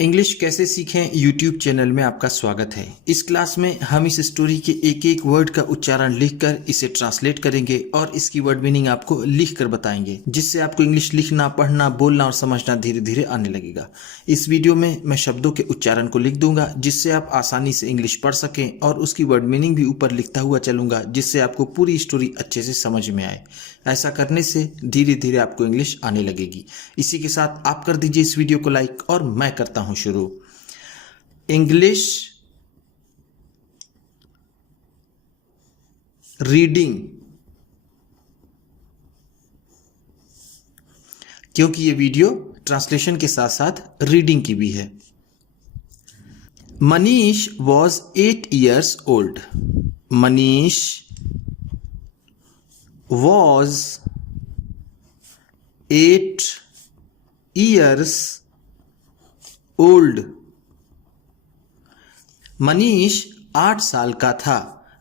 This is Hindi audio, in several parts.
इंग्लिश कैसे सीखें यूट्यूब चैनल में आपका स्वागत है। इस क्लास में हम इस स्टोरी के एक एक वर्ड का उच्चारण लिखकर इसे ट्रांसलेट करेंगे और इसकी वर्ड मीनिंग आपको लिख कर बताएंगे, जिससे आपको इंग्लिश लिखना, पढ़ना, बोलना और समझना धीरे धीरे आने लगेगा। इस वीडियो में मैं शब्दों के उच्चारण को लिख दूंगा, जिससे आप आसानी से इंग्लिश पढ़ सकें, और उसकी वर्ड मीनिंग भी ऊपर लिखता हुआ चलूंगा, जिससे आपको पूरी स्टोरी अच्छे से समझ में आए। ऐसा करने से धीरे धीरे आपको इंग्लिश आने लगेगी। इसी के साथ आप कर दीजिए इस वीडियो को लाइक और मैं करता हूं शुरू। इंग्लिश रीडिंग, क्योंकि ये वीडियो ट्रांसलेशन के साथ साथ रीडिंग की भी है। Manish was 8 years old. Manish was 8 years old. Manish 8 साल का था।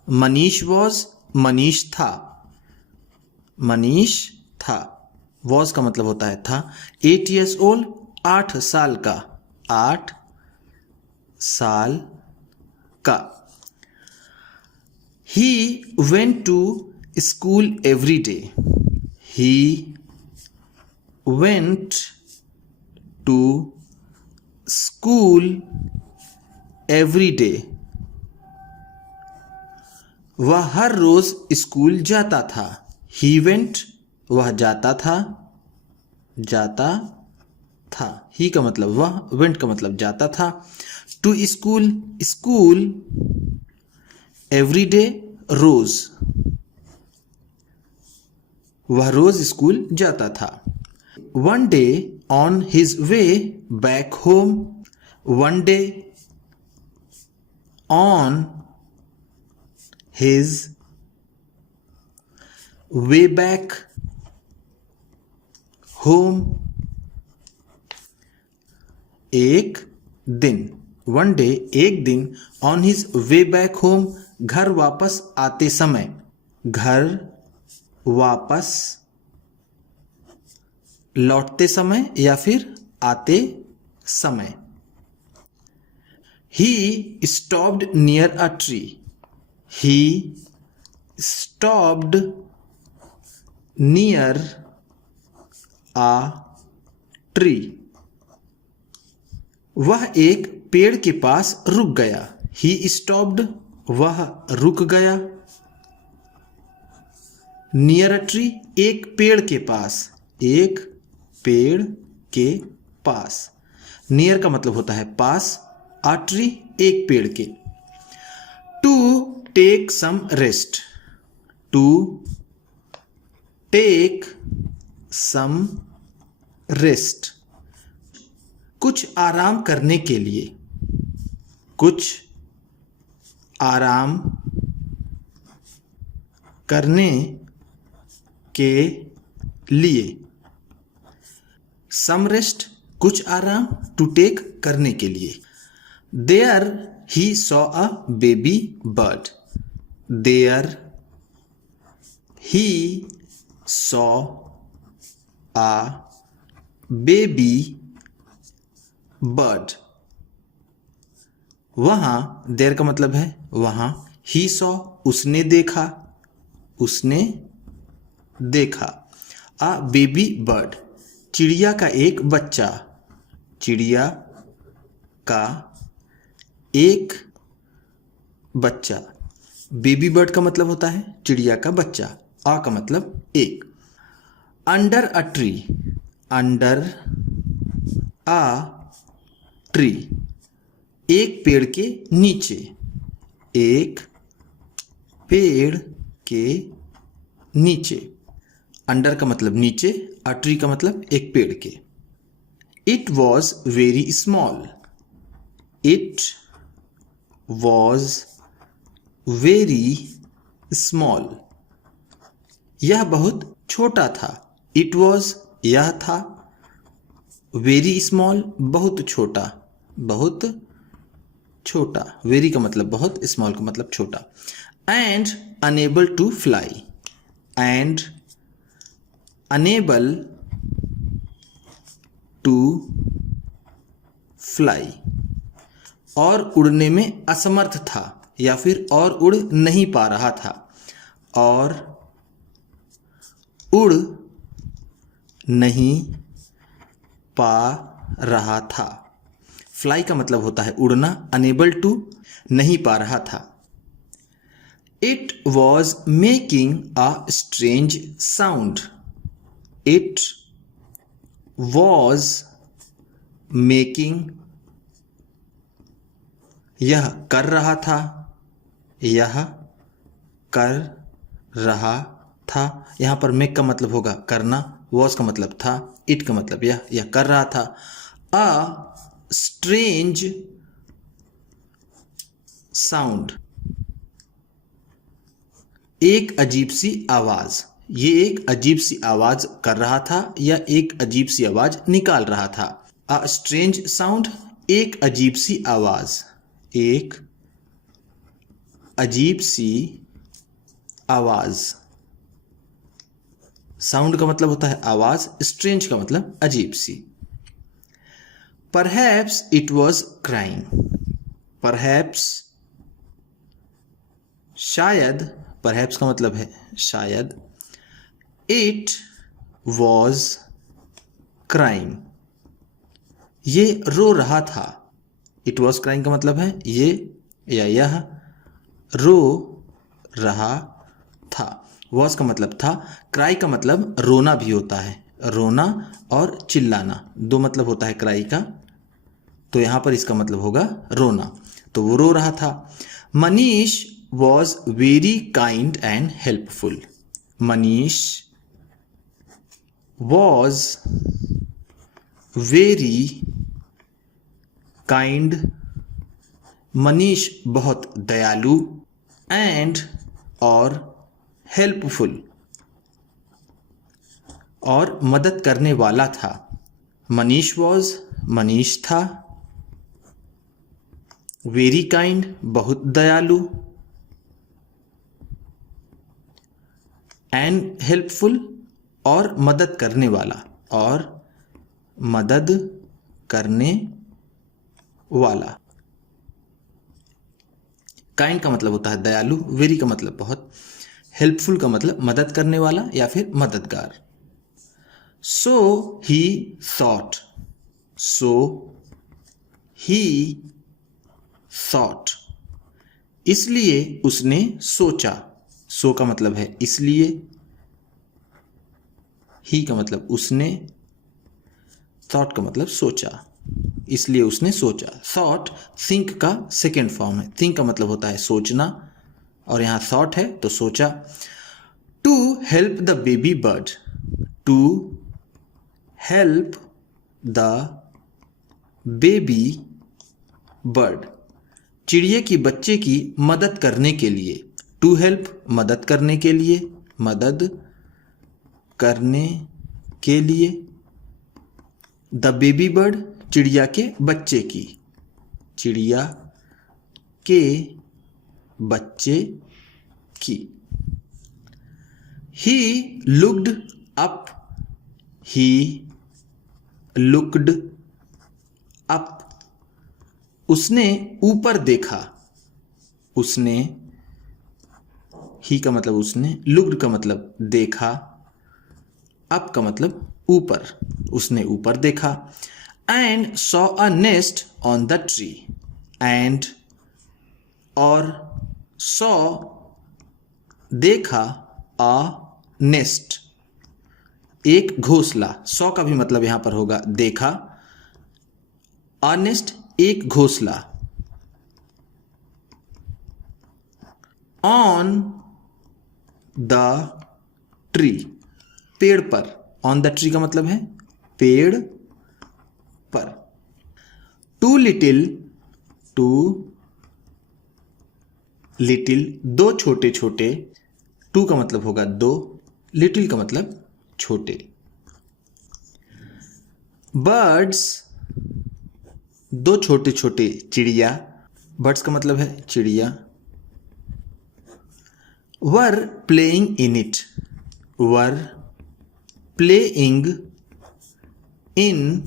मनीष was मनीष था, मनीष था। was का मतलब होता है था। 8 years old 8 साल का, 8 साल का। He went to school every day. He went to school every day. वह हर रोज स्कूल जाता था। He went वह जाता था, जाता था। He का मतलब वह, went का मतलब जाता था। To school, school, every day, रोज। वह रोज स्कूल जाता था। One day on his way back home. One day on his way back home. एक दिन, one day एक दिन, on his way back home घर वापस आते समय, घर वापस लौटते समय या फिर आते समय। He stopped near a tree. He stopped near a tree. वह एक पेड़ के पास रुक गया। He stopped वह रुक गया। नियर अ ट्री एक पेड़ के पास, एक पेड़ के पास। नियर का मतलब होता है पास, अ ट्री एक पेड़ के। To take some rest. To take some rest, कुछ आराम करने के लिए, कुछ आराम करने के लिए। सम रेस्ट कुछ आराम, टू टेक करने के लिए। There he saw a baby bird. There he saw a baby bird. वहां, देयर का मतलब है वहां, ही सॉ उसने देखा, उसने देखा। अ बेबी बर्ड चिड़िया का एक बच्चा, चिड़िया का एक बच्चा। बेबी बर्ड का मतलब होता है चिड़िया का बच्चा। आ का मतलब एक। Under a tree. Under a tree एक पेड़ के नीचे, एक पेड़ के नीचे। अंडर का मतलब नीचे, अ ट्री का मतलब एक पेड़ के। It was very small. It was very small, यह बहुत छोटा था। इट वॉज यह था, वेरी स्मॉल बहुत छोटा, बहुत छोटा। वेरी का मतलब बहुत, स्मॉल का मतलब छोटा। And unable to fly. And unable to fly, और उड़ने में असमर्थ था या फिर और उड़ नहीं पा रहा था, और उड़ नहीं पा रहा था। फ्लाई का मतलब होता है उड़ना, अनेबल टू नहीं पा रहा था। It was making a strange sound, it was making, यह कर रहा था, यह कर रहा था। यहां पर मेक का मतलब होगा करना, वॉज का मतलब था, इट का मतलब यह कर रहा था। अ स्ट्रेंज साउंड, एक अजीब सी आवाज, ये एक अजीब सी आवाज कर रहा था या एक अजीब सी आवाज निकाल रहा था। अ स्ट्रेंज साउंड, एक अजीब सी आवाज, एक अजीब सी आवाज। साउंड का मतलब होता है आवाज, स्ट्रेंज का मतलब अजीब सी। Perhaps it was crying, perhaps शायद, perhaps का मतलब है शायद। It was crying, ये रो रहा था। It was crying का मतलब है ये या यह रो रहा था। Was का मतलब था, cry का मतलब रोना भी होता है, रोना और चिल्लाना दो मतलब होता है cry का, तो यहां पर इसका मतलब होगा रोना, तो वो रो रहा था। Manish was very kind and helpful, Manish was very kind, Manish बहुत दयालु, एंड और हेल्पफुल और मदद करने वाला था। मनीष वॉज, मनीष था, वेरी काइंड बहुत दयालु, एंड हेल्पफुल और मदद करने वाला, और मदद करने वाला। काइंड का मतलब होता है दयालु, वेरी का मतलब बहुत, हेल्पफुल का मतलब मदद करने वाला या फिर मददगार। सो ही थॉट, सो ही थॉट, इसलिए उसने सोचा। सो का मतलब है इसलिए, ही का मतलब उसने, थॉट का मतलब सोचा, इसलिए उसने सोचा। थॉट थिंक का सेकेंड फॉर्म है, थिंक का मतलब होता है सोचना और यहां थॉट है तो सोचा। To help the baby bird, to help the baby bird, चिड़िया की बच्चे की मदद करने के लिए। टू हेल्प मदद करने के लिए, मदद करने के लिए। द बेबी बर्ड चिड़िया के बच्चे की, चिड़िया के बच्चे की। He looked up, he looked up, उसने ऊपर देखा, उसने, ही का मतलब उसने, लुक्ड का मतलब देखा, अप का मतलब ऊपर, उसने ऊपर देखा। And saw a nest on the tree, and और सॉ देखा, अ नेस्ट एक घोंसला। सॉ का भी मतलब यहां पर होगा देखा, अ नेस्ट एक घोंसला। ऑन द ट्री पेड़ पर, ऑन द ट्री का मतलब है पेड़ पर। टू लिटिल, टू लिटिल दो छोटे छोटे, टू का मतलब होगा दो, लिटिल का मतलब छोटे। बर्ड्स दो छोटे छोटे चिड़िया, बर्ड्स का मतलब है चिड़िया। Were playing in it, were playing in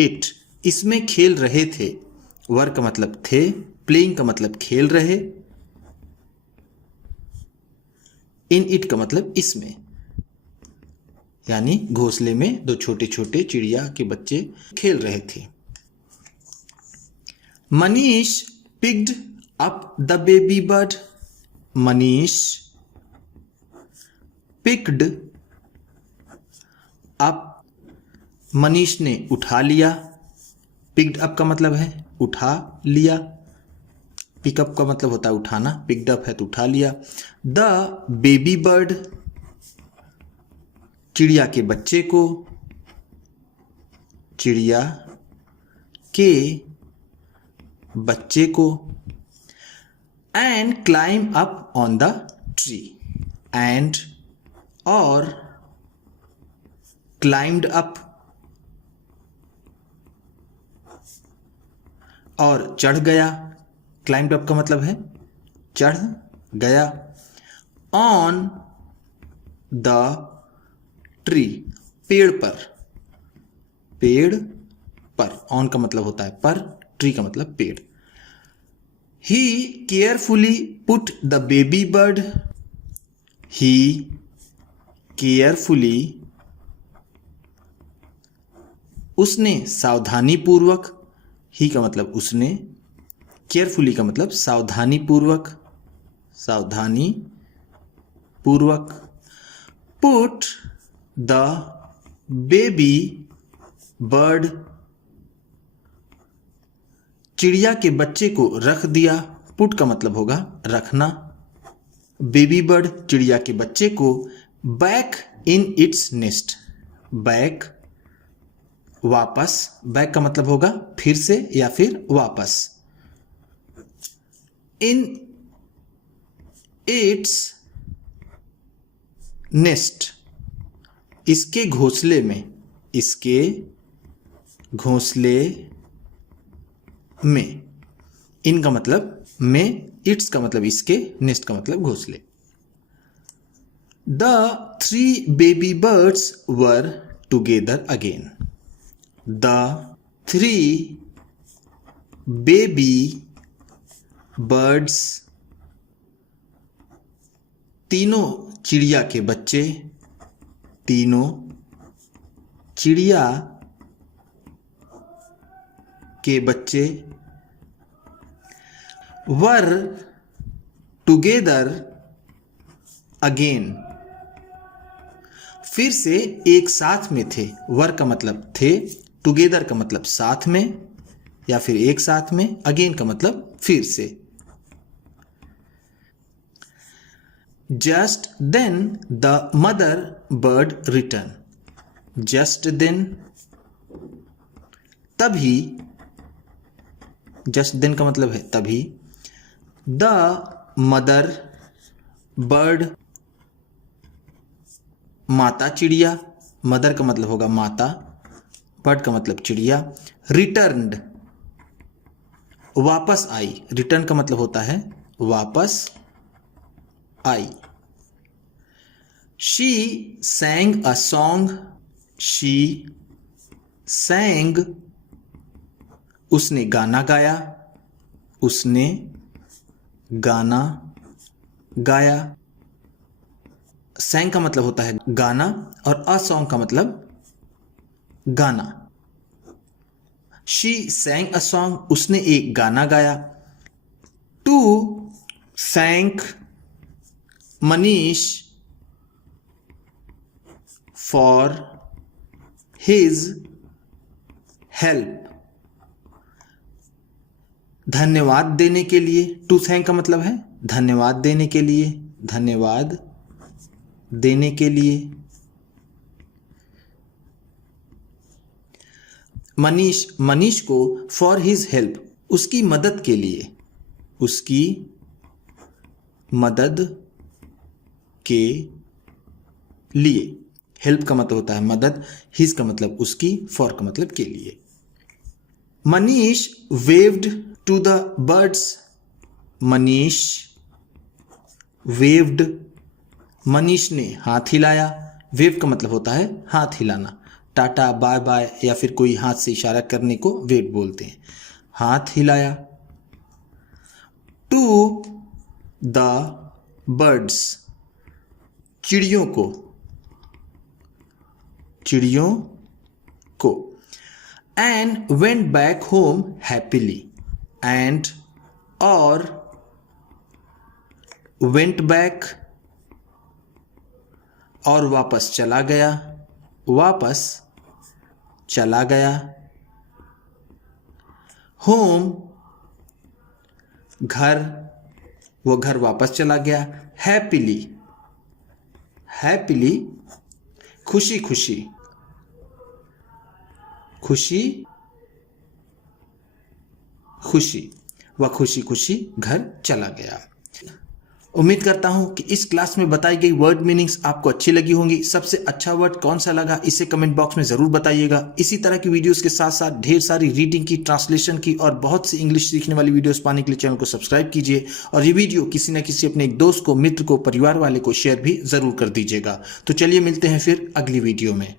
it, इसमें खेल रहे थे, वर का मतलब थे, प्लेइंग का मतलब खेल रहे, इन इट का मतलब इसमें, यानी घोंसले में दो छोटे छोटे चिड़िया के बच्चे खेल रहे थे। Manish picked up the baby bird. Manish picked up, Manish ने उठा लिया। पिक्ड अप का मतलब है उठा लिया, पिकअप का मतलब होता है उठाना, पिक्ड अप है तो उठा लिया। द बेबी बर्ड, चिड़िया के बच्चे को, चिड़िया के बच्चे को। And climb up on the tree, and और क्लाइम्ड अप और चढ़ गया। क्लाइम्ड अप का मतलब है चढ़ गया। ऑन द ट्री, पेड़ पर, पेड़ पर, ऑन का मतलब होता है पर, ट्री का मतलब पेड़। He carefully put the baby bird, he carefully, उसने सावधानी पूर्वक, ही का मतलब उसने, केयरफुली का मतलब सावधानी पूर्वक, सावधानी पूर्वक। पुट द बेबी बर्ड, चिड़िया के बच्चे को रख दिया। पुट का मतलब होगा रखना। बेबी बर्ड, चिड़िया के बच्चे को back in its nest, back वापस, बैक का मतलब होगा फिर से या फिर वापस। इन इट्स नेस्ट, इसके घोंसले में, इसके घोंसले में, इन का मतलब में, इट्स का मतलब इसके, नेस्ट का मतलब घोंसले। The 3 baby birds were together again. The 3 baby birds, तीनों चिड़िया के बच्चे, तीनों चिड़िया के बच्चे। वर टुगेदर अगेन, फिर से एक साथ में थे। वर का मतलब थे, टुगेदर का मतलब साथ में या फिर एक साथ में, अगेन का मतलब फिर से। Just then the mother bird return, just then, तभी, जस्ट देन का मतलब है तभी। द मदर बर्ड, माता चिड़िया, मदर का मतलब होगा माता, बर्ड का मतलब चिड़िया। रिटर्न्ड, वापस आई, रिटर्न का मतलब होता है वापस आई। She sang a song, she sang, उसने गाना गाया, उसने गाना गाया। सैंग का मतलब होता है गाना और अ सॉन्ग का मतलब गाना। शी सैंग अ सॉन्ग, उसने एक गाना गाया। To thank Manish for his help, धन्यवाद देने के लिए। टू थैंक का मतलब है धन्यवाद देने के लिए, धन्यवाद देने के लिए। मनीष, मनीष को फॉर हिज हेल्प, उसकी मदद के लिए, उसकी मदद के लिए। हेल्प का मतलब होता है मदद, हिज का मतलब उसकी, फॉर का मतलब के लिए। Manish waved to the birds, Manish waved, Manish ने हाथ हिलाया। वेव का मतलब होता है हाथ हिलाना। टाटा बाय बाय या फिर कोई हाथ से इशारा करने को वेट बोलते हैं। हाथ हिलाया। टू द बर्ड्स, चिड़ियों को, चिड़ियों को। And went back home happily, and और वेंट बैक और वापस चला गया, वापस चला गया। होम घर, वो घर वापस चला गया। हैप्पीली, हैप्पीली खुशी खुशी, खुशी खुशी, वह खुशी खुशी घर चला गया। उम्मीद करता हूं कि इस क्लास में बताई गई वर्ड मीनिंग्स आपको अच्छी लगी होंगी। सबसे अच्छा वर्ड कौन सा लगा इसे कमेंट बॉक्स में ज़रूर बताइएगा। इसी तरह की वीडियोस के साथ साथ ढेर सारी रीडिंग की, ट्रांसलेशन की और बहुत सी इंग्लिश सीखने वाली वीडियोस पाने के लिए चैनल को सब्सक्राइब कीजिए और ये वीडियो किसी न किसी अपने एक दोस्त को, मित्र को, परिवार वाले को शेयर भी ज़रूर कर दीजिएगा। तो चलिए मिलते हैं फिर अगली वीडियो में।